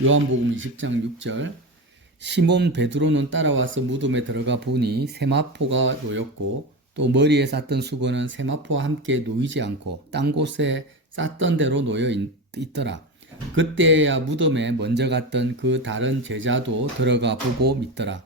요한복음 20장 6절. 시몬 베드로는 따라와서 무덤에 들어가 보니 세마포가 놓였고 또 머리에 쌌던 수건은 세마포와 함께 놓이지 않고 딴 곳에 쌌던 대로 놓여 있더라. 그때야 무덤에 먼저 갔던 그 다른 제자도 들어가 보고 믿더라.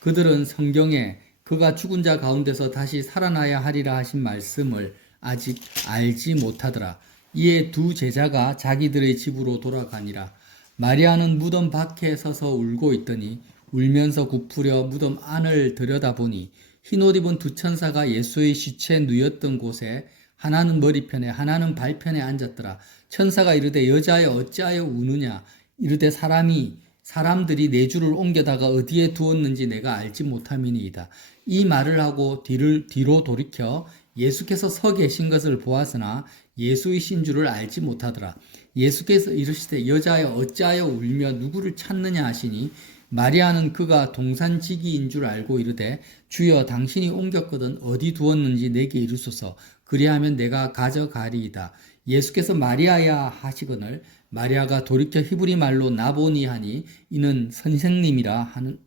그들은 성경에 그가 죽은 자 가운데서 다시 살아나야 하리라 하신 말씀을 아직 알지 못하더라. 이에 두 제자가 자기들의 집으로 돌아가니라. 마리아는 무덤 밖에 서서 울고 있더니 울면서 굽으려 무덤 안을 들여다보니 흰옷 입은 두 천사가 예수의 시체 누였던 곳에 하나는 머리편에 하나는 발편에 앉았더라. 천사가 이르되 여자여 어찌하여 우느냐. 이르되 사람들이 내 주를 옮겨다가 어디에 두었는지 내가 알지 못함이니이다. 이 말을 하고 뒤로 돌이켜 예수께서 서 계신 것을 보았으나 예수이신 줄을 알지 못하더라. 예수께서 이르시되 여자여 어찌하여 울며 누구를 찾느냐 하시니 마리아는 그가 동산지기인 줄 알고 이르되 주여 당신이 옮겼거든 어디 두었는지 내게 이르소서. 그리하면 내가 가져가리이다. 예수께서 마리아야 하시거늘 마리아가 돌이켜 히브리 말로 나보니 하니 이는 선생님이라는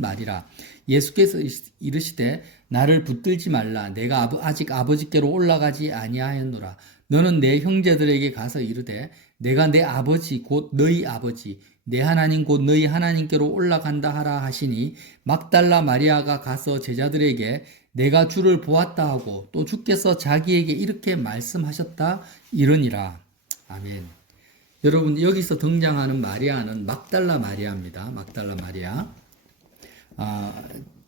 말이라. 예수께서 이르시되 나를 붙들지 말라. 내가 아직 아버지께로 올라가지 아니하였노라. 너는 내 형제들에게 가서 이르되 내가 내 아버지 곧 너희 아버지 내 하나님 곧 너희 하나님께로 올라간다 하라 하시니 막달라 마리아가 가서 제자들에게 내가 주를 보았다 하고 또 주께서 자기에게 이렇게 말씀하셨다 이러니라. 아멘. 여러분 여기서 등장하는 마리아는 막달라 마리아입니다. 막달라 마리아.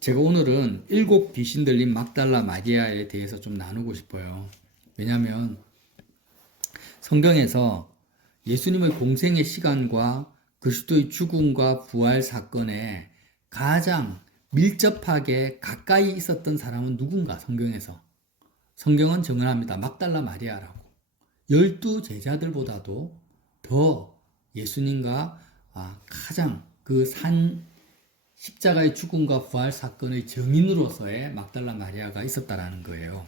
제가 오늘은 7 귀신 들린 막달라 마리아에 대해서 좀 나누고 싶어요. 왜냐하면 성경에서 예수님의 공생의 시간과 그리스도의 죽음과 부활 사건에 가장 밀접하게 가까이 있었던 사람은 누군가 성경에서. 성경은 정언합니다. 막달라 마리아라고. 12 제자들보다도 더 예수님과 가장 그 십자가의 죽음과 부활 사건의 증인으로서의 막달라 마리아가 있었다라는 거예요.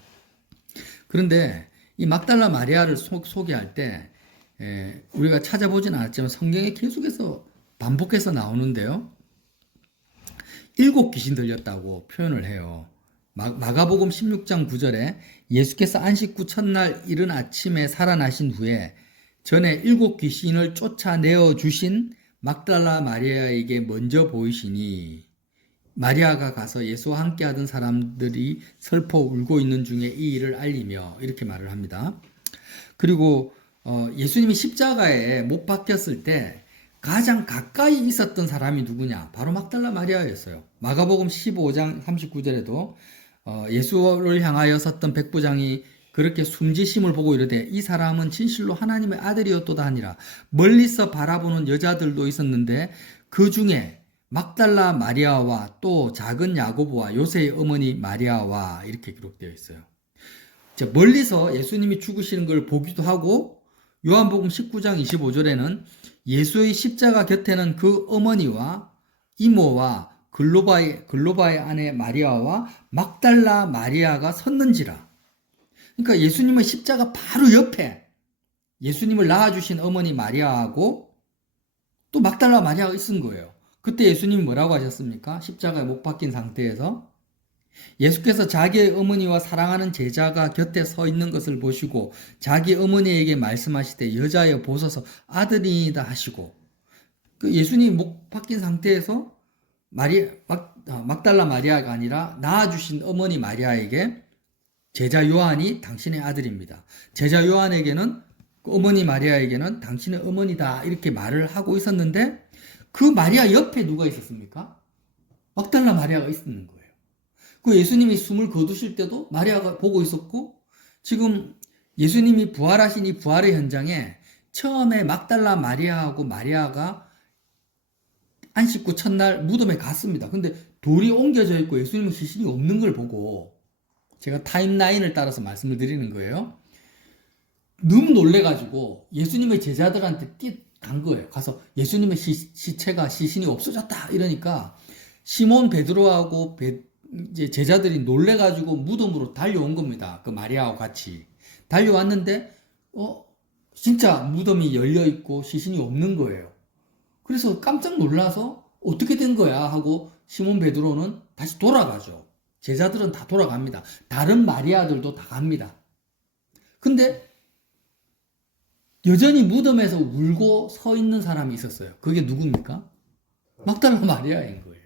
그런데 이 막달라 마리아를 소개할 때 우리가 찾아보진 않았지만 성경에 계속해서 반복해서 나오는데요. 7 귀신 들렸다고 표현을 해요. 마가복음 16장 9절에 예수께서 안식 후 첫날 이른 아침에 살아나신 후에 전에 7 귀신을 쫓아내어 주신 막달라 마리아에게 먼저 보이시니 마리아가 가서 예수와 함께 하던 사람들이 슬퍼 울고 있는 중에 이 일을 알리며 이렇게 말을 합니다. 그리고 예수님이 십자가에 못 박혔을 때 가장 가까이 있었던 사람이 누구냐? 바로 막달라 마리아였어요. 마가복음 15장 39절에도 예수를 향하여 섰던 백부장이 그렇게 숨지심을 보고 이르되 이 사람은 진실로 하나님의 아들이었도다 하니라. 멀리서 바라보는 여자들도 있었는데 그 중에 막달라 마리아와 또 작은 야고보와 요새의 어머니 마리아와 이렇게 기록되어 있어요. 멀리서 예수님이 죽으시는 걸 보기도 하고 요한복음 19장 25절에는 예수의 십자가 곁에는 그 어머니와 이모와 글로바의 아내 마리아와 막달라 마리아가 섰는지라. 그러니까 예수님의 십자가 바로 옆에 예수님을 낳아주신 어머니 마리아하고 또 막달라 마리아가 있은 거예요. 그때 예수님이 뭐라고 하셨습니까? 십자가에 못 박힌 상태에서 예수께서 자기의 어머니와 사랑하는 제자가 곁에 서 있는 것을 보시고 자기 어머니에게 말씀하시되 여자여 보소서 아들이다 하시고 그 예수님이 목 박힌 상태에서 막달라 마리아가 아니라 낳아주신 어머니 마리아에게 제자 요한이 당신의 아들입니다. 제자 요한에게는 어머니 마리아에게는 당신의 어머니다 이렇게 말을 하고 있었는데 그 마리아 옆에 누가 있었습니까? 막달라 마리아가 있었는 거예요. 그 예수님이 숨을 거두실 때도 마리아가 보고 있었고 지금 예수님이 부활하신 이 부활의 현장에 처음에 막달라 마리아하고 마리아가 안식 후 첫날 무덤에 갔습니다. 근데 돌이 옮겨져 있고 예수님은 시신이 없는 걸 보고 제가 타임라인을 따라서 말씀을 드리는 거예요. 너무 놀래가지고 예수님의 제자들한테 간 거예요. 가서 예수님의 시신이 없어졌다 이러니까 시몬 베드로하고 이제 제자들이 놀래가지고 무덤으로 달려온 겁니다. 그 마리아와 같이 달려왔는데 진짜 무덤이 열려 있고 시신이 없는 거예요. 그래서 깜짝 놀라서 어떻게 된 거야 하고 시몬 베드로는 다시 돌아가죠. 제자들은 다 돌아갑니다. 다른 마리아들도 다 갑니다. 근데 여전히 무덤에서 울고 서 있는 사람이 있었어요. 그게 누굽니까? 막달라 마리아인 거예요.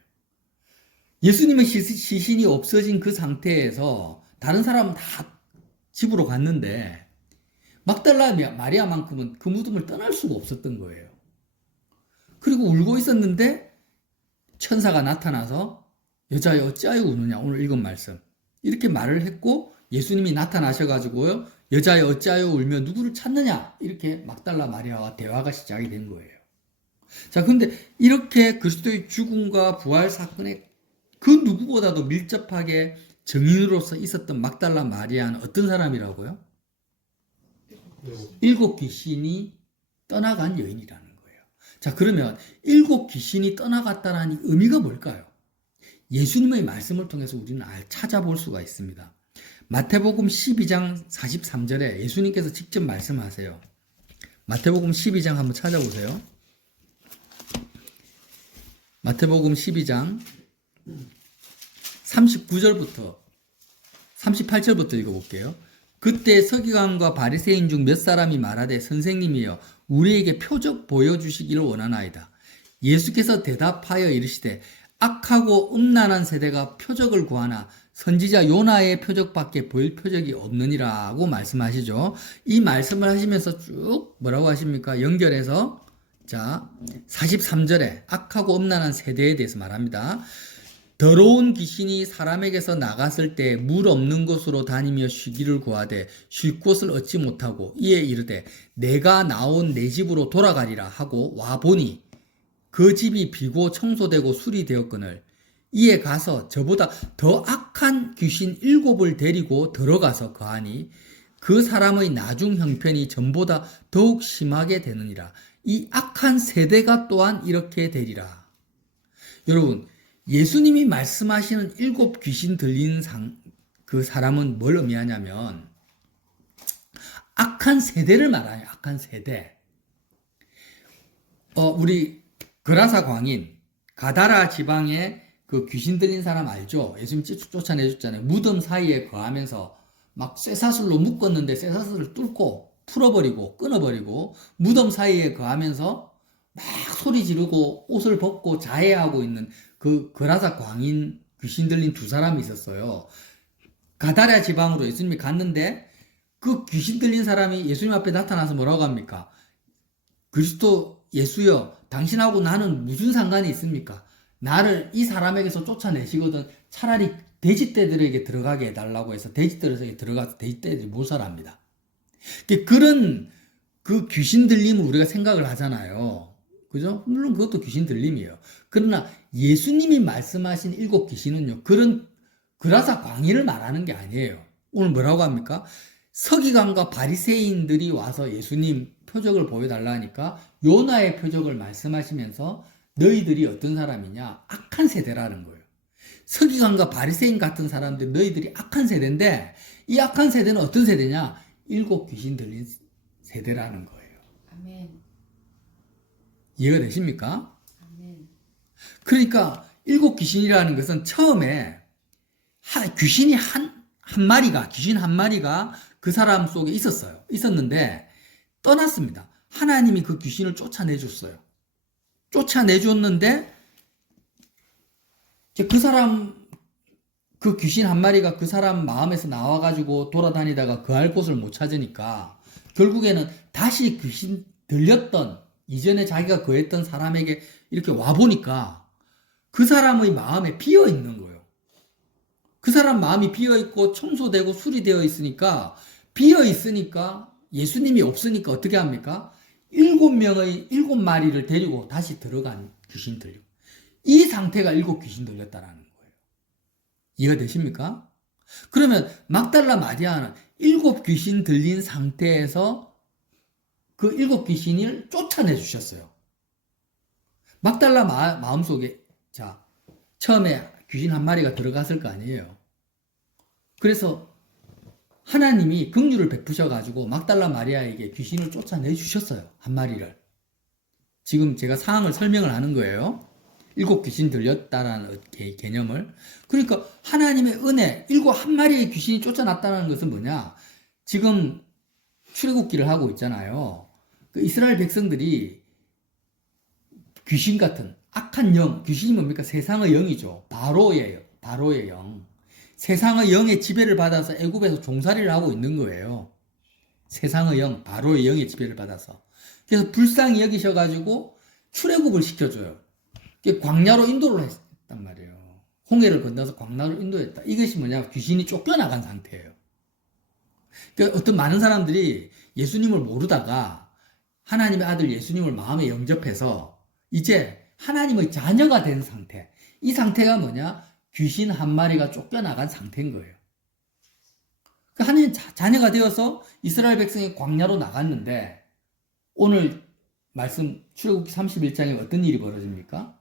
예수님의 시신이 없어진 그 상태에서 다른 사람은 다 집으로 갔는데 막달라 마리아만큼은 그 무덤을 떠날 수가 없었던 거예요. 그리고 울고 있었는데 천사가 나타나서 여자여 어찌하여 우느냐, 오늘 읽은 말씀 이렇게 말을 했고 예수님이 나타나셔가지고요, 여자여 어찌하여 울며 누구를 찾느냐, 이렇게 막달라 마리아와 대화가 시작이 된 거예요. 자, 근데 이렇게 그리스도의 죽음과 부활 사건에 그 누구보다도 밀접하게 증인으로서 있었던 막달라 마리아는 어떤 사람이라고요? 7 귀신이 떠나간 여인이라는 거예요. 자, 그러면 7 귀신이 떠나갔다는 의미가 뭘까요? 예수님의 말씀을 통해서 우리는 찾아볼 수가 있습니다. 마태복음 12장 43절에 예수님께서 직접 말씀하세요. 마태복음 12장 한번 찾아보세요. 마태복음 12장 39절부터 38절부터 읽어볼게요. 그때 서기관과 바리새인 중 몇 사람이 말하되 선생님이여 우리에게 표적 보여주시기를 원하나이다. 예수께서 대답하여 이르시되 악하고 음란한 세대가 표적을 구하나 선지자 요나의 표적밖에 보일 표적이 없느니라고 말씀하시죠. 이 말씀을 하시면서 쭉 뭐라고 하십니까? 연결해서 자 43절에 악하고 음란한 세대에 대해서 말합니다. 더러운 귀신이 사람에게서 나갔을 때 물 없는 곳으로 다니며 쉬기를 구하되 쉴 곳을 얻지 못하고 이에 이르되 내가 나온 내 집으로 돌아가리라 하고 와보니 그 집이 비고 청소되고 수리되었거늘 이에 가서 저보다 더 악한 귀신 7을 데리고 들어가서 거하니 그 사람의 나중 형편이 전보다 더욱 심하게 되느니라. 이 악한 세대가 또한 이렇게 되리라. 여러분, 예수님이 말씀하시는 7 귀신 들린 그 사람은 뭘 의미하냐면 악한 세대를 말하요. 악한 세대. 우리 그라사 광인 가다라 지방에 그 귀신 들린 사람 알죠? 예수님 쫓아내줬잖아요. 무덤 사이에 거하면서 막 쇠사슬로 묶었는데 쇠사슬을 뚫고 풀어버리고 끊어버리고 무덤 사이에 거하면서 막 소리 지르고 옷을 벗고 자해하고 있는 그 그라사 광인 귀신 들린 2 사람이 있었어요. 가다랴 지방으로 예수님이 갔는데 그 귀신 들린 사람이 예수님 앞에 나타나서 뭐라고 합니까? 그리스도 예수여 당신하고 나는 무슨 상관이 있습니까? 나를 이 사람에게서 쫓아내시거든 차라리 돼지떼들에게 들어가게 해달라고 해서 돼지떼들에게 들어가서 돼지떼들이 몰살합니다. 그런 그 귀신 들림을 우리가 생각을 하잖아요. 그죠? 물론 그것도 귀신 들림이에요. 그러나 예수님이 말씀하신 7 귀신은요, 그런 그라사 광인을 말하는 게 아니에요. 오늘 뭐라고 합니까? 서기관과 바리새인들이 와서 예수님 표적을 보여달라 하니까 요나의 표적을 말씀하시면서 너희들이 어떤 사람이냐? 악한 세대라는 거예요. 서기관과 바리새인 같은 사람들, 너희들이 악한 세대인데 이 악한 세대는 어떤 세대냐? 7 귀신 들린 세대라는 거예요. 아멘. 이해가 되십니까? 아멘. 그러니까 7 귀신이라는 것은 처음에 귀신이 귀신 한 마리가 그 사람 속에 있었는데 떠났습니다. 하나님이 그 귀신을 쫓아내줬어요. 쫓아내줬는데 그 사람, 그 귀신 한 마리가 그 사람 마음에서 나와가지고 돌아다니다가 거할 곳을 못 찾으니까 결국에는 다시 귀신 들렸던 이전에 자기가 거했던 사람에게 이렇게 와보니까 그 사람의 마음에 비어 있는 거예요. 그 사람 마음이 비어 있고 청소되고 수리되어 있으니까, 비어 있으니까 예수님이 없으니까 어떻게 합니까? 7 마리를 데리고 다시 들어간 귀신 들리고, 이 상태가 7 귀신 들렸다라는 거예요. 이해가 되십니까? 그러면 막달라 마리아는 7 귀신 들린 상태에서 그 7 귀신을 쫓아내 주셨어요. 막달라 마음속에 자 처음에 귀신 한 마리가 들어갔을 거 아니에요. 그래서 하나님이 긍휼을 베푸셔가지고 막달라 마리아에게 귀신을 쫓아내 주셨어요. 한 마리를. 지금 제가 상황을 설명을 하는 거예요. 7 귀신 들렸다라는 개념을. 그러니까 하나님의 은혜, 7마리의 귀신이 쫓아났다는 것은 뭐냐? 지금 출애굽기를 하고 있잖아요. 그 이스라엘 백성들이 귀신 같은 악한 영, 귀신이 뭡니까? 세상의 영이죠. 바로예요. 바로의 영. 세상의 영의 지배를 받아서 애굽에서 종살이를 하고 있는 거예요. 세상의 영, 바로의 영의 지배를 받아서. 그래서 불쌍히 여기셔가지고 출애굽을 시켜줘요. 광야로 인도를 했단 말이에요. 홍해를 건너서 광야로 인도했다. 이것이 뭐냐? 귀신이 쫓겨나간 상태예요. 그러니까 어떤 많은 사람들이 예수님을 모르다가 하나님의 아들 예수님을 마음에 영접해서 이제 하나님의 자녀가 된 상태. 이 상태가 뭐냐? 귀신 한 마리가 쫓겨나간 상태인 거예요. 그러니까 하나님 자녀가 되어서 이스라엘 백성이 광야로 나갔는데 오늘 말씀 출애굽기 31장에 어떤 일이 벌어집니까?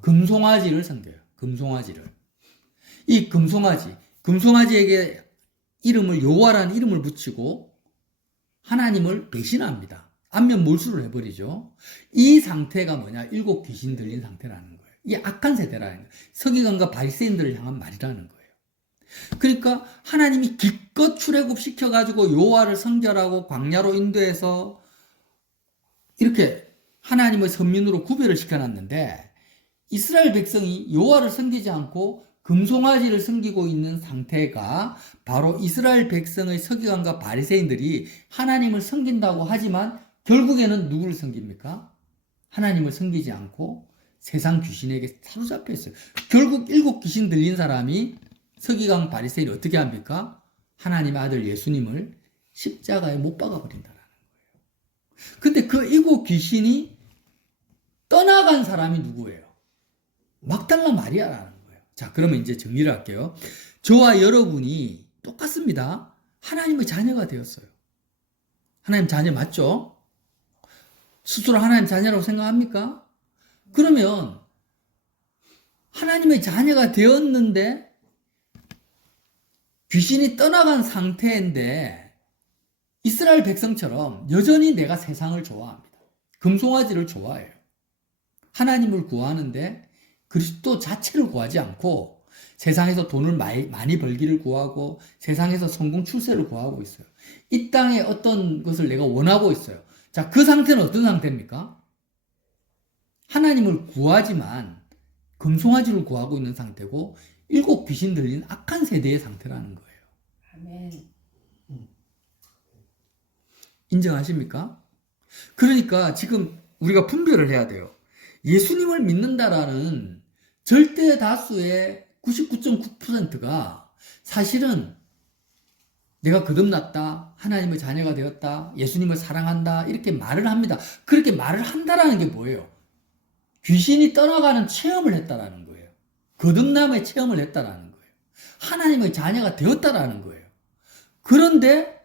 금송아지를 섬겨요. 금송아지를. 이 금송아지에게 이름을 여호와라는 이름을 붙이고 하나님을 배신합니다. 안면 몰수를 해버리죠. 이 상태가 뭐냐? 7 귀신 들린 상태라는 거예요. 이게 악한 세대라는 거예요. 서기관과 바리새인들을 향한 말이라는 거예요. 그러니까 하나님이 기껏 출애굽시켜가지고 여호와를 성결하고 광야로 인도해서 이렇게 하나님의 선민으로 구별을 시켜놨는데 이스라엘 백성이 여호와를 섬기지 않고 금송아지를 섬기고 있는 상태가 바로 이스라엘 백성의 서기관과 바리새인들이 하나님을 섬긴다고 하지만 결국에는 누구를 섬깁니까? 하나님을 섬기지 않고 세상 귀신에게 사로잡혀 있어요. 결국 7 귀신 들린 사람이 서기관 바리새인이 어떻게 합니까? 하나님의 아들 예수님을 십자가에 못 박아버린다는 거예요. 근데 그 7 귀신이 떠나간 사람이 누구예요? 막달라 마리아라는 거예요. 자, 그러면 이제 정리를 할게요. 저와 여러분이 똑같습니다. 하나님의 자녀가 되었어요. 하나님 자녀 맞죠? 스스로 하나님 자녀라고 생각합니까? 그러면 하나님의 자녀가 되었는데 귀신이 떠나간 상태인데 이스라엘 백성처럼 여전히 내가 세상을 좋아합니다. 금송아지를 좋아해요. 하나님을 구하는데 그리스도 자체를 구하지 않고 세상에서 돈을 많이 벌기를 구하고 세상에서 성공 출세를 구하고 있어요. 이 땅에 어떤 것을 내가 원하고 있어요. 자, 그 상태는 어떤 상태입니까? 하나님을 구하지만 금송아지를 구하고 있는 상태고 7 귀신 들린 악한 세대의 상태라는 거예요. 아멘. 인정하십니까? 그러니까 지금 우리가 분별을 해야 돼요. 예수님을 믿는다라는 절대 다수의 99.9%가 사실은 내가 거듭났다, 하나님의 자녀가 되었다, 예수님을 사랑한다 이렇게 말을 합니다. 그렇게 말을 한다라는 게 뭐예요? 귀신이 떠나가는 체험을 했다라는 거예요. 거듭남의 체험을 했다라는 거예요. 하나님의 자녀가 되었다라는 거예요. 그런데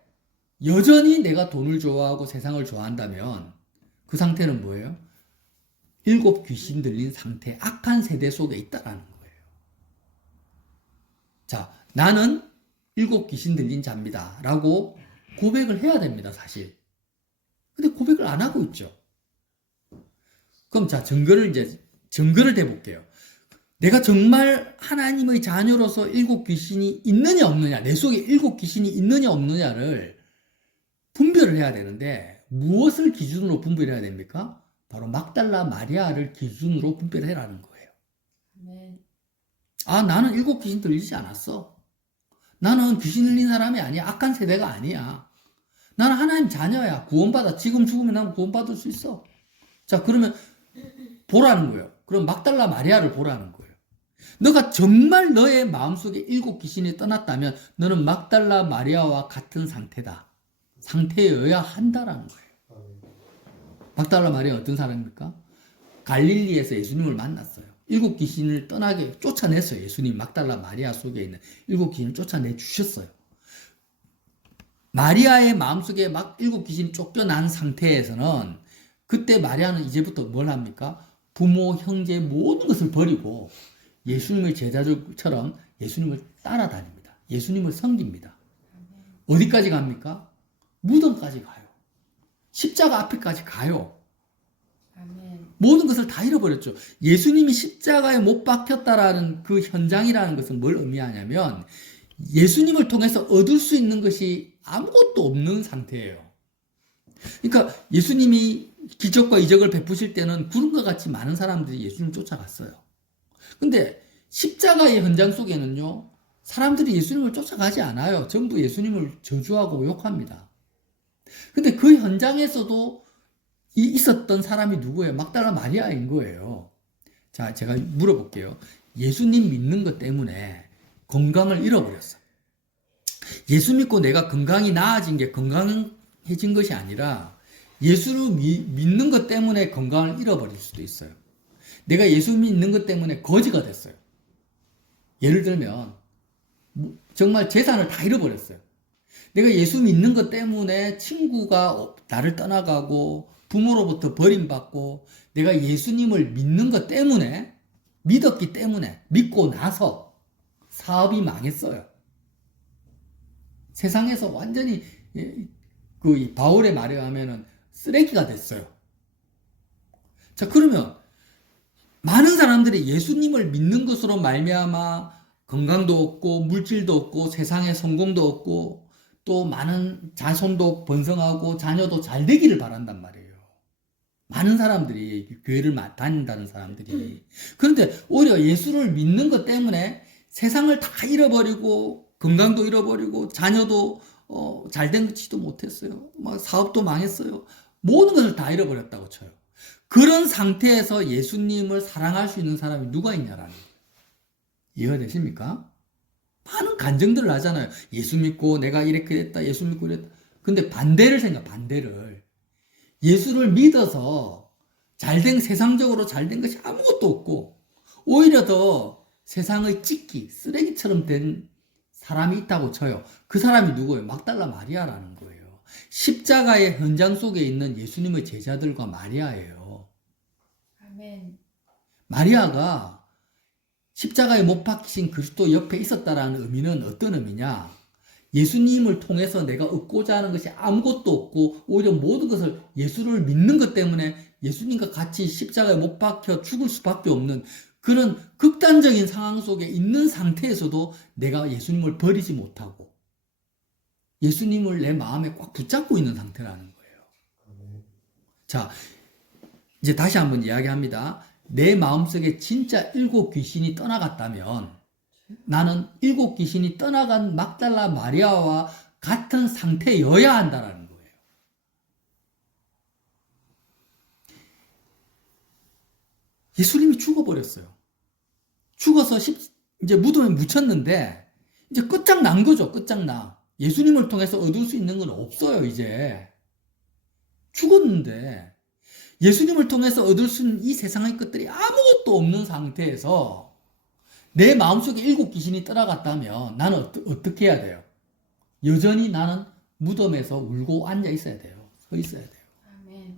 여전히 내가 돈을 좋아하고 세상을 좋아한다면 그 상태는 뭐예요? 7 귀신 들린 상태, 악한 세대 속에 있다라는 거예요. 자, 나는 7 귀신 들린 자입니다. 라고 고백을 해야 됩니다, 사실. 근데 고백을 안 하고 있죠. 그럼 자, 증거를 대볼게요. 내가 정말 하나님의 자녀로서 7 귀신이 있느냐 없느냐, 내 속에 7 귀신이 있느냐 없느냐를 분별을 해야 되는데 무엇을 기준으로 분별해야 됩니까? 바로 막달라 마리아를 기준으로 분별해라는 거예요. 아멘. 아, 나는 7 귀신 들리지 않았어. 나는 귀신 들린 사람이 아니야. 악한 세대가 아니야. 나는 하나님 자녀야. 구원받아. 지금 죽으면 난 구원받을 수 있어. 자, 그러면 보라는 거예요. 그럼 막달라 마리아를 보라는 거예요. 너가 정말 너의 마음속에 7 귀신이 떠났다면 너는 막달라 마리아와 같은 상태여야 한다라는 거예요. 막달라 마리아 어떤 사람입니까? 갈릴리에서 예수님을 만났어요. 7 귀신을 떠나게 쫓아냈어요. 예수님 막달라 마리아 속에 있는 7 귀신을 쫓아내 주셨어요. 마리아의 마음속에 막 7 귀신이 쫓겨난 상태에서는 그때 마리아는 이제부터 뭘 합니까? 부모, 형제 모든 것을 버리고 예수님의 제자들처럼 예수님을 따라다닙니다. 예수님을 섬깁니다. 어디까지 갑니까? 무덤까지 가요. 십자가 앞에까지 가요. 아멘. 모든 것을 다 잃어버렸죠. 예수님이 십자가에 못 박혔다라는 그 현장이라는 것은 뭘 의미하냐면 예수님을 통해서 얻을 수 있는 것이 아무것도 없는 상태예요. 그러니까 예수님이 기적과 이적을 베푸실 때는 구름과 같이 많은 사람들이 예수님을 쫓아갔어요. 근데 십자가의 현장 속에는요, 사람들이 예수님을 쫓아가지 않아요. 전부 예수님을 저주하고 욕합니다. 근데 그 현장에서도 있었던 사람이 누구예요? 막달라 마리아인 거예요. 자, 제가 물어볼게요. 예수님 믿는 것 때문에 건강을 잃어버렸어. 예수 믿고 내가 건강이 나아진 게 건강해진 것이 아니라 예수를 믿는 것 때문에 건강을 잃어버릴 수도 있어요. 내가 예수 믿는 것 때문에 거지가 됐어요. 예를 들면 정말 재산을 다 잃어버렸어요. 내가 예수 믿는 것 때문에 친구가 나를 떠나가고 부모로부터 버림받고 내가 예수님을 믿는 것 때문에 믿었기 때문에 믿고 나서 사업이 망했어요. 세상에서 완전히 그 바울의 말에 의하면은 쓰레기가 됐어요. 자, 그러면 많은 사람들이 예수님을 믿는 것으로 말미암아 건강도 없고 물질도 없고 세상에 성공도 없고 또 많은 자손도 번성하고 자녀도 잘 되기를 바란단 말이에요. 많은 사람들이 교회를 다닌다는 사람들이. 그런데 오히려 예수를 믿는 것 때문에 세상을 다 잃어버리고 건강도 잃어버리고 자녀도 잘 되지도 못했어요. 막 사업도 망했어요. 모든 것을 다 잃어버렸다고 쳐요. 그런 상태에서 예수님을 사랑할 수 있는 사람이 누가 있냐라는 거예요. 이해가 되십니까? 많은 간증들을 하잖아요. 예수 믿고 내가 이렇게 됐다. 예수 믿고 이랬다. 근데 반대를. 예수를 믿어서 잘된, 세상적으로 잘된 것이 아무것도 없고, 오히려 더 세상의 찢기, 쓰레기처럼 된 사람이 있다고 쳐요. 그 사람이 누구예요? 막달라 마리아라는 거예요. 십자가의 현장 속에 있는 예수님의 제자들과 마리아예요. 아멘. 마리아가 십자가에 못 박히신 그리스도 옆에 있었다라는 의미는 어떤 의미냐? 예수님을 통해서 내가 얻고자 하는 것이 아무것도 없고 오히려 모든 것을 예수를 믿는 것 때문에 예수님과 같이 십자가에 못 박혀 죽을 수밖에 없는 그런 극단적인 상황 속에 있는 상태에서도 내가 예수님을 버리지 못하고 예수님을 내 마음에 꽉 붙잡고 있는 상태라는 거예요. 자, 이제 다시 한번 이야기합니다. 내 마음속에 진짜 7 귀신이 떠나갔다면 나는 7 귀신이 떠나간 막달라 마리아와 같은 상태여야 한다는 거예요. 예수님이 죽어버렸어요. 죽어서 이제 무덤에 묻혔는데 이제 끝장난 거죠. 끝장나. 예수님을 통해서 얻을 수 있는 건 없어요. 이제 죽었는데 예수님을 통해서 얻을 수 있는 이 세상의 것들이 아무것도 없는 상태에서 내 마음속에 7 귀신이 떠나갔다면 나는 어떻게 해야 돼요? 여전히 나는 무덤에서 울고 앉아 있어야 돼요. 서 있어야 돼요. 아멘.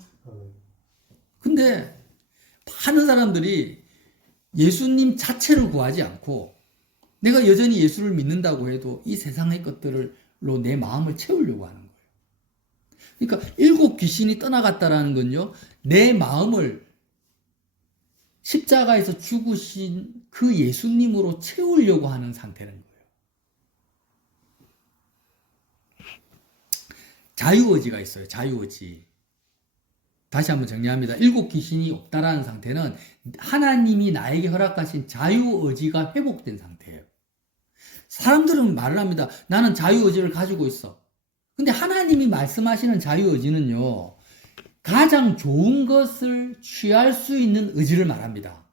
근데 많은 사람들이 예수님 자체를 구하지 않고 내가 여전히 예수를 믿는다고 해도 이 세상의 것들로 내 마음을 채우려고 하는 거예요. 그러니까 7 귀신이 떠나갔다라는 건요, 내 마음을 십자가에서 죽으신 그 예수님으로 채우려고 하는 상태는 거예요. 자유의지가 있어요. 자유의지. 다시 한번 정리합니다. 7 귀신이 없다라는 상태는 하나님이 나에게 허락하신 자유의지가 회복된 상태예요. 사람들은 말을 합니다. 나는 자유의지를 가지고 있어. 근데 하나님이 말씀하시는 자유의지는요, 가장 좋은 것을 취할 수 있는 의지를 말합니다.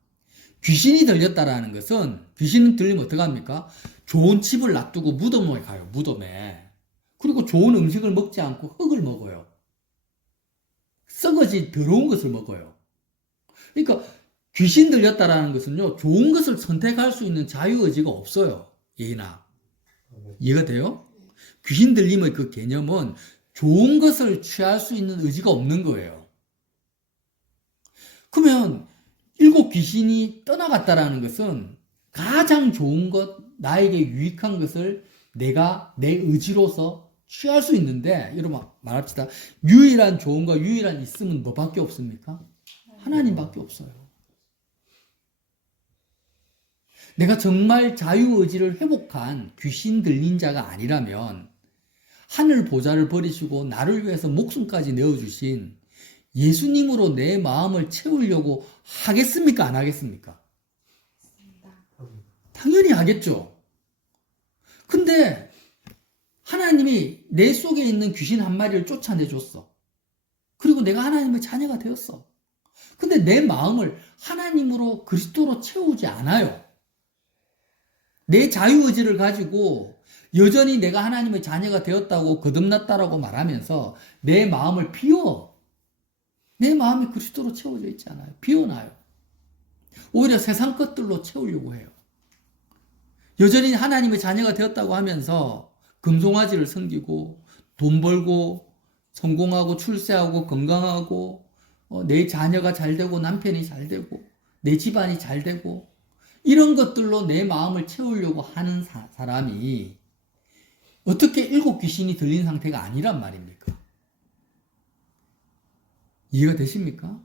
귀신이 들렸다라는 것은, 귀신이 들리면 어떡합니까? 좋은 집을 놔두고 무덤에 가요. 무덤에. 그리고 좋은 음식을 먹지 않고 흙을 먹어요. 썩어진 더러운 것을 먹어요. 그러니까 귀신 들렸다라는 것은요, 좋은 것을 선택할 수 있는 자유의지가 없어요. 예인아, 이해가 돼요? 귀신 들림의 그 개념은 좋은 것을 취할 수 있는 의지가 없는 거예요. 그러면 7 귀신이 떠나갔다라는 것은 가장 좋은 것, 나에게 유익한 것을 내가 내 의지로서 취할 수 있는데, 여러분 말합시다. 유일한 좋은 거, 유일한 있음은 뭐밖에 없습니까? 하나님밖에 없어요. 내가 정말 자유의지를 회복한 귀신 들린 자가 아니라면 하늘 보좌를 버리시고 나를 위해서 목숨까지 내어주신 예수님으로 내 마음을 채우려고 하겠습니까? 안 하겠습니까? 당연히 하겠죠. 근데 하나님이 내 속에 있는 귀신 한 마리를 쫓아내줬어. 그리고 내가 하나님의 자녀가 되었어. 근데 내 마음을 하나님으로 그리스도로 채우지 않아요. 내 자유의지를 가지고 여전히 내가 하나님의 자녀가 되었다고 거듭났다라고 말하면서 내 마음을 비워. 내 마음이 그리스도로 채워져 있지 않아요. 비워놔요. 오히려 세상 것들로 채우려고 해요. 여전히 하나님의 자녀가 되었다고 하면서 금송아지를 섬기고 돈 벌고 성공하고 출세하고 건강하고 내 자녀가 잘 되고 남편이 잘 되고 내 집안이 잘 되고 이런 것들로 내 마음을 채우려고 하는 사람이 어떻게 일곱 귀신이 들린 상태가 아니란 말입니까? 이해가 되십니까?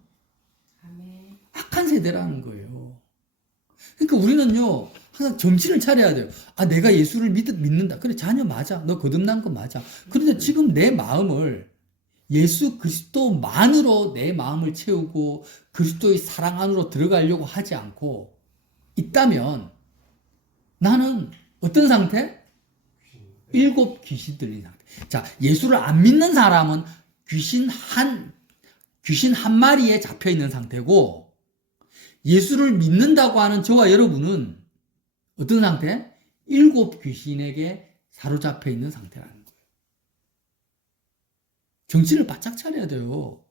아멘. 악한 세대라는 거예요. 그러니까 우리는요, 항상 정신을 차려야 돼요. 아, 내가 예수를 믿는다. 그래, 자녀 맞아. 너 거듭난 거 맞아. 그런데 지금 내 마음을 예수 그리스도만으로 내 마음을 채우고 그리스도의 사랑 안으로 들어가려고 하지 않고 있다면 나는 어떤 상태? 일곱 귀신 들린 상태. 자, 예수를 안 믿는 사람은 귀신 한 마리에 잡혀 있는 상태고, 예수를 믿는다고 하는 저와 여러분은 어떤 상태? 일곱 귀신에게 사로잡혀 있는 상태라는 거예요. 정신을 바짝 차려야 돼요.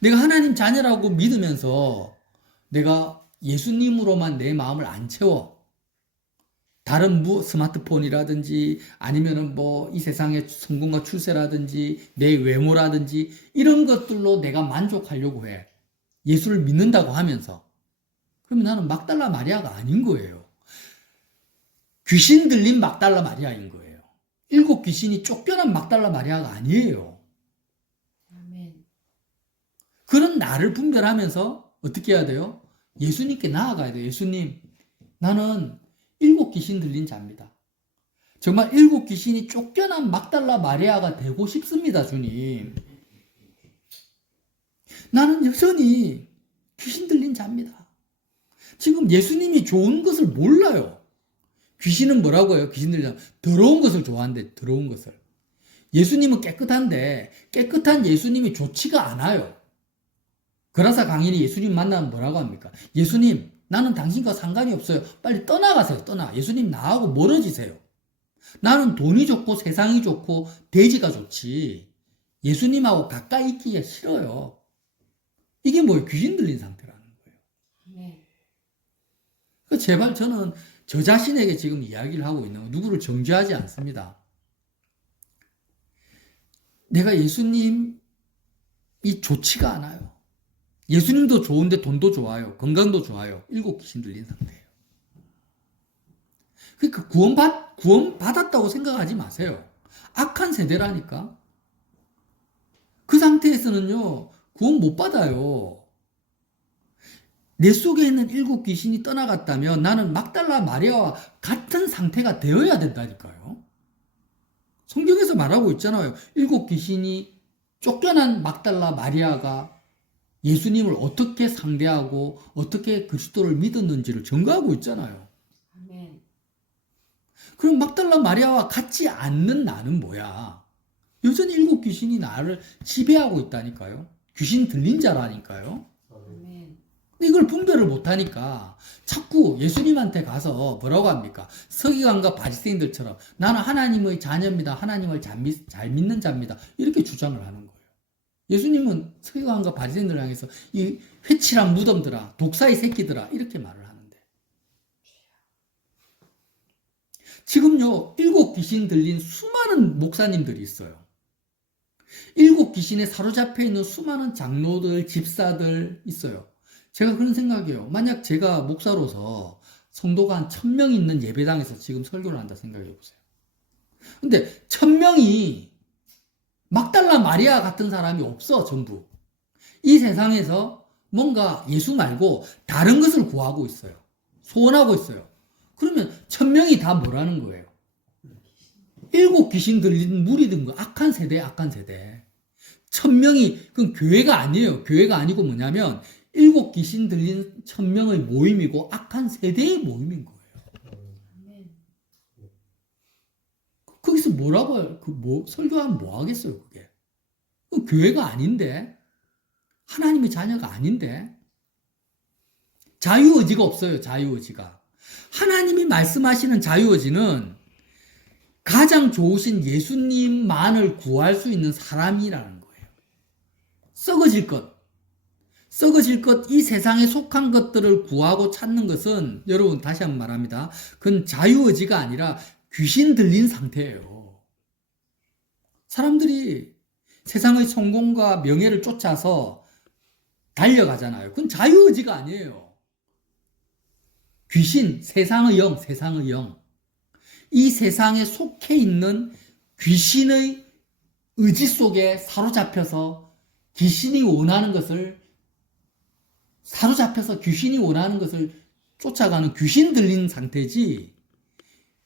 내가 하나님 자녀라고 믿으면서 내가 예수님으로만 내 마음을 안 채워. 다른 스마트폰이라든지 아니면은 이 세상의 성공과 출세라든지 내 외모라든지 이런 것들로 내가 만족하려고 해. 예수를 믿는다고 하면서. 그러면 나는 막달라 마리아가 아닌 거예요. 귀신 들린 막달라 마리아인 거예요. 일곱 귀신이 쫓겨난 막달라 마리아가 아니에요. 아멘. 그런 나를 분별하면서 어떻게 해야 돼요? 예수님께 나아가야 돼요. 예수님, 나는 일곱 귀신 들린 자입니다. 정말 일곱 귀신이 쫓겨난 막달라 마리아가 되고 싶습니다, 주님. 나는 여전히 귀신 들린 자입니다. 지금 예수님이 좋은 것을 몰라요. 귀신은 뭐라고 해요? 귀신 들린 자. 더러운 것을 좋아한대, 더러운 것을. 예수님은 깨끗한데 깨끗한 예수님이 좋지가 않아요. 그라사 강인이 예수님 만나면 뭐라고 합니까? 예수님, 나는 당신과 상관이 없어요. 빨리 떠나가세요. 떠나. 예수님 나하고 멀어지세요. 나는 돈이 좋고 세상이 좋고 대지가 좋지. 예수님하고 가까이 있기가 싫어요. 이게 뭐예요? 귀신 들린 상태라는 거예요. 아멘. 제발 저는 저 자신에게 지금 이야기를 하고 있는 거예요. 누구를 정죄하지 않습니다. 내가 예수님이 좋지가 않아요. 예수님도 좋은데 돈도 좋아요. 건강도 좋아요. 일곱 귀신 들린 상태예요. 그러니까 구원받았다고 생각하지 마세요. 악한 세대라니까. 그 상태에서는요, 구원 못 받아요. 내 속에 있는 일곱 귀신이 떠나갔다면 나는 막달라 마리아와 같은 상태가 되어야 된다니까요. 성경에서 말하고 있잖아요. 일곱 귀신이 쫓겨난 막달라 마리아가 예수님을 어떻게 상대하고 어떻게 그리스도를 믿었는지를 증거하고 있잖아요. 아멘. 그럼 막달라 마리아와 같지 않는 나는 뭐야? 여전히 일곱 귀신이 나를 지배하고 있다니까요. 귀신 들린 자라니까요. 아멘. 근데 이걸 분별을 못하니까 자꾸 예수님한테 가서 뭐라고 합니까? 서기관과 바리새인들처럼 나는 하나님의 자녀입니다. 하나님을 잘 믿는 자입니다. 이렇게 주장을 하는 거예요. 예수님은 서기관과 바리새인들을 향해서 이 회칠한 무덤들아, 독사의 새끼들아 이렇게 말을 하는데 지금요 일곱 귀신 들린 수많은 목사님들이 있어요. 일곱 귀신에 사로잡혀 있는 수많은 장로들, 집사들 있어요. 제가 그런 생각이에요. 만약 제가 목사로서 성도가 한 1000명 있는 예배당에서 지금 설교를 한다 생각해 보세요. 근데 1000명이 막달라 마리아 같은 사람이 없어. 전부 이 세상에서 뭔가 예수 말고 다른 것을 구하고 있어요. 소원하고 있어요. 그러면 1000명이 다 뭐라는 거예요? 7 귀신 들린 무리든 거. 악한 세대, 악한 세대. 1000명이, 그건 교회가 아니에요. 교회가 아니고 뭐냐면 7 귀신 들린 1000명의 모임이고 악한 세대의 모임인 거예요. 아멘. 거기서 뭐라고 해요? 설교하면 뭐 하겠어요, 그게? 그건 교회가 아닌데? 하나님의 자녀가 아닌데? 자유의지가 없어요, 자유의지가. 하나님이 말씀하시는 자유의지는 가장 좋으신 예수님만을 구할 수 있는 사람이라는 거예요. 썩어질 것, 이 세상에 속한 것들을 구하고 찾는 것은, 여러분 다시 한번 말합니다. 그건 자유의지가 아니라 귀신 들린 상태예요. 사람들이 세상의 성공과 명예를 쫓아서 달려가잖아요. 그건 자유의지가 아니에요. 귀신, 세상의 영. 이 세상에 속해 있는 귀신의 의지 속에 사로잡혀서 귀신이 원하는 것을 쫓아가는 귀신 들린 상태지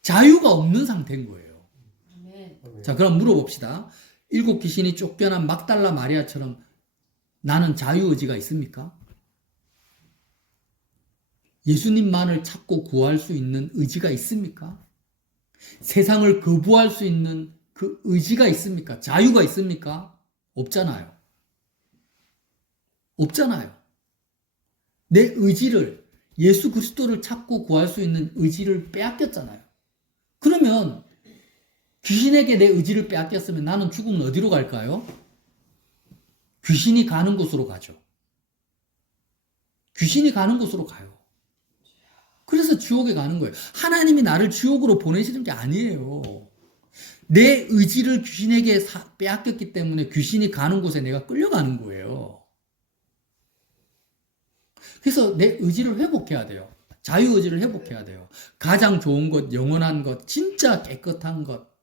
자유가 없는 상태인 거예요. 아멘. 자, 그럼 물어봅시다. 7 귀신이 쫓겨난 막달라 마리아처럼 나는 자유의지가 있습니까? 예수님만을 찾고 구할 수 있는 의지가 있습니까? 세상을 거부할 수 있는 그 의지가 있습니까? 자유가 있습니까? 없잖아요. 내 의지를, 예수 그리스도를 찾고 구할 수 있는 의지를 빼앗겼잖아요. 그러면 귀신에게 내 의지를 빼앗겼으면 나는 죽으면 어디로 갈까요? 귀신이 가는 곳으로 가죠. 귀신이 가는 곳으로 가요. 그래서 지옥에 가는 거예요. 하나님이 나를 지옥으로 보내시는 게 아니에요. 내 의지를 귀신에게 빼앗겼기 때문에 귀신이 가는 곳에 내가 끌려가는 거예요. 그래서 내 의지를 회복해야 돼요. 자유의지를 회복해야 돼요. 가장 좋은 것, 영원한 것, 진짜 깨끗한 것,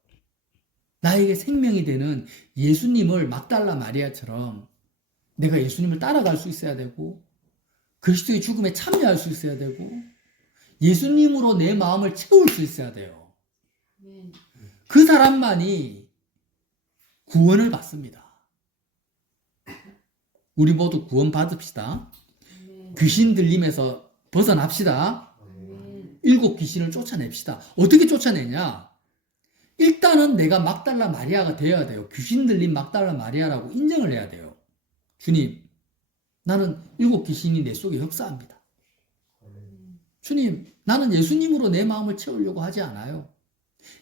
나에게 생명이 되는 예수님을 막달라 마리아처럼 내가 예수님을 따라갈 수 있어야 되고 그리스도의 죽음에 참여할 수 있어야 되고 예수님으로 내 마음을 채울 수 있어야 돼요. 아멘. 그 사람만이 구원을 받습니다. 우리 모두 구원 받읍시다. 아멘. 귀신 들림에서 벗어납시다. 아멘. 7 귀신을 쫓아냅시다. 어떻게 쫓아내냐? 일단은 내가 막달라 마리아가 되어야 돼요. 귀신 들린 막달라 마리아라고 인정을 해야 돼요. 주님, 나는 7 귀신이 내 속에 역사합니다. 주님, 나는 예수님으로 내 마음을 채우려고 하지 않아요.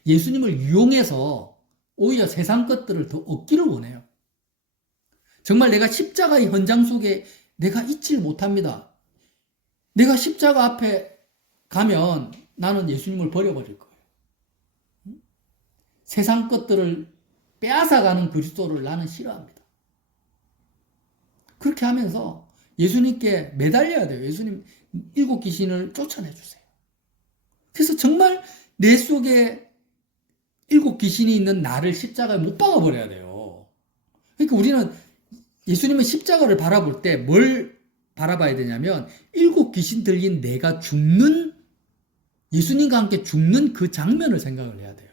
예수님을 이용해서 오히려 세상 것들을 더 얻기를 원해요. 정말 내가 십자가의 현장 속에 내가 있질 못합니다. 내가 십자가 앞에 가면 나는 예수님을 버려버릴 거예요. 세상 것들을 빼앗아가는 그리스도를 나는 싫어합니다. 그렇게 하면서 예수님께 매달려야 돼요. 예수님 7 귀신을 쫓아내주세요. 그래서 정말 내 속에 7 귀신이 있는 나를 십자가에 못 박아버려야 돼요. 그러니까 우리는 예수님의 십자가를 바라볼 때 뭘 바라봐야 되냐면 7 귀신 들린 내가 죽는, 예수님과 함께 죽는 그 장면을 생각을 해야 돼요.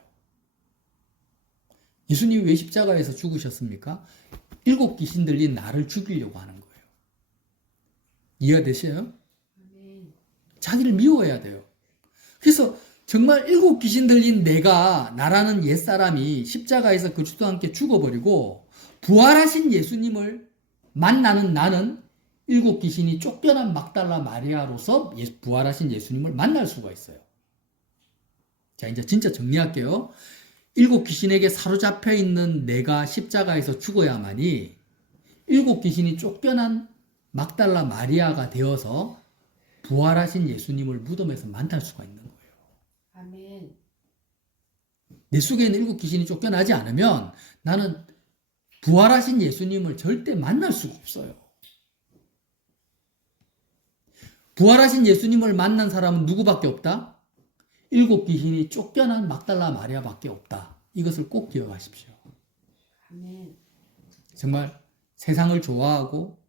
예수님이 왜 십자가에서 죽으셨습니까? 7 귀신 들린 나를 죽이려고 하는 거예요. 이해가 되시나요? 아멘. 자기를 미워해야 돼요. 그래서 정말 7 귀신 들린 내가, 나라는 옛사람이 십자가에서 그리스도와 함께 죽어버리고 부활하신 예수님을 만나는 나는 7 귀신이 쫓겨난 막달라 마리아로서 부활하신 예수님을 만날 수가 있어요. 자, 이제 진짜 정리할게요. 7 귀신에게 사로잡혀 있는 내가 십자가에서 죽어야만이 7 귀신이 쫓겨난 막달라 마리아가 되어서 부활하신 예수님을 무덤에서 만날 수가 있는 거예요. 아멘. 내 속에 있는 7 귀신이 쫓겨나지 않으면 나는 부활하신 예수님을 절대 만날 수가 없어요. 부활하신 예수님을 만난 사람은 누구밖에 없다? 7 귀신이 쫓겨난 막달라 마리아밖에 없다. 이것을 꼭 기억하십시오. 아멘. 정말 세상을 좋아하고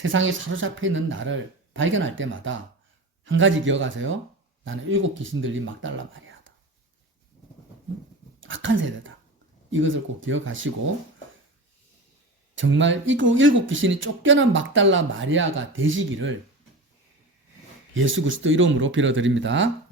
세상에 사로잡혀 있는 나를 발견할 때마다 한 가지 기억하세요. 나는 7 귀신 들린 막달라 마리아다. 악한 세대다. 이것을 꼭 기억하시고 정말 이 7 귀신이 쫓겨난 막달라 마리아가 되시기를 예수 그리스도 이름으로 빌어드립니다.